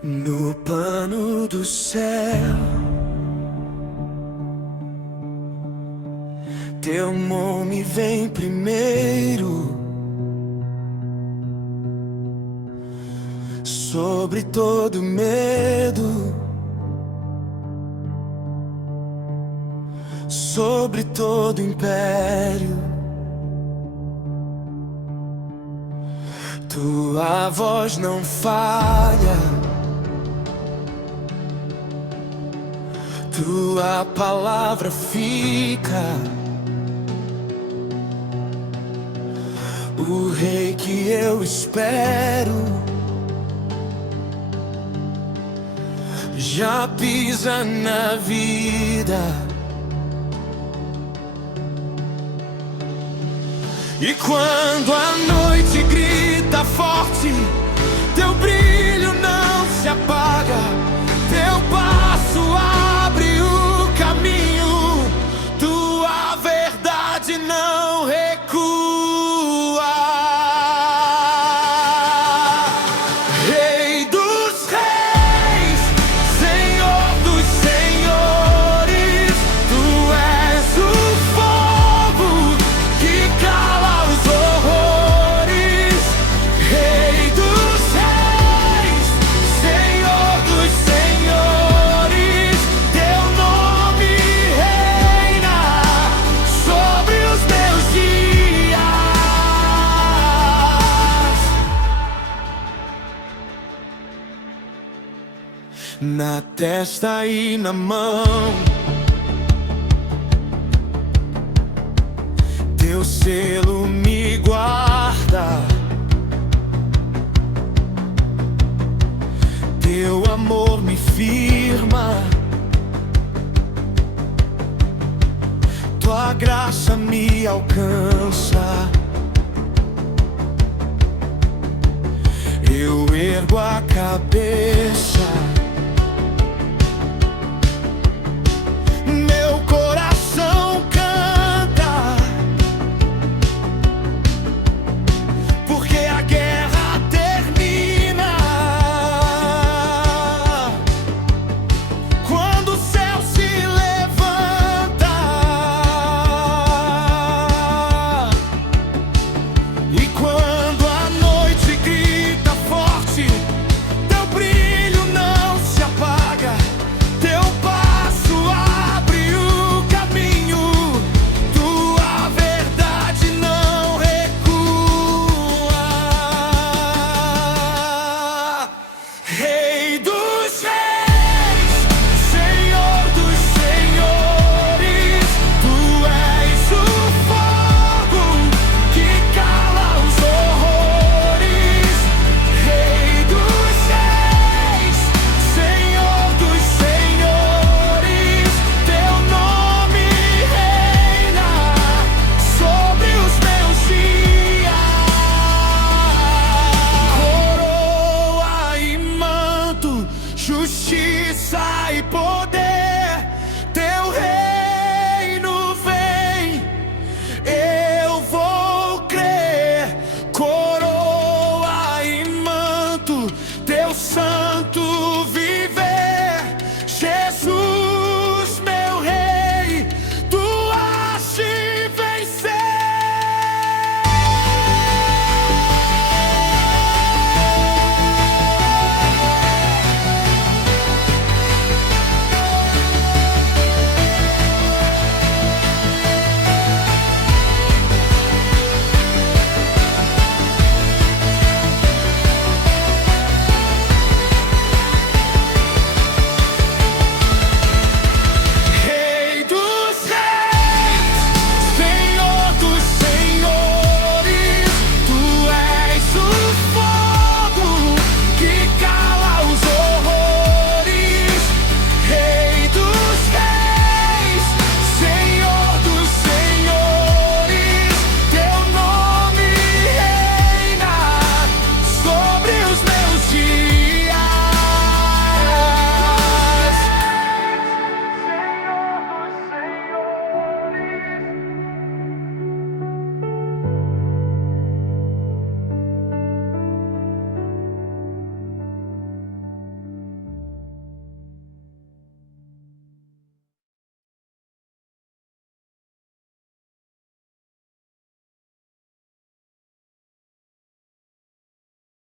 No plano do céu, teu nome vem primeiro. Sobre todo medo, sobre todo império, tua voz não falha, tua palavra fica. O rei que eu espero já pisa na vida. E quando a noite grita forte, teu brilho não se apaga, teu passo abre o caminho, tua verdade não recua. Rei dos reis, Senhor dos senhores, tu és o fogo que cala os horrores. Rei dos reis, Senhor dos senhores, teu nome reina sobre os meus dias. Na testa e na mão, teu selo me guarda, teu amor me firma, tua graça me alcança. Eu ergo a cabeça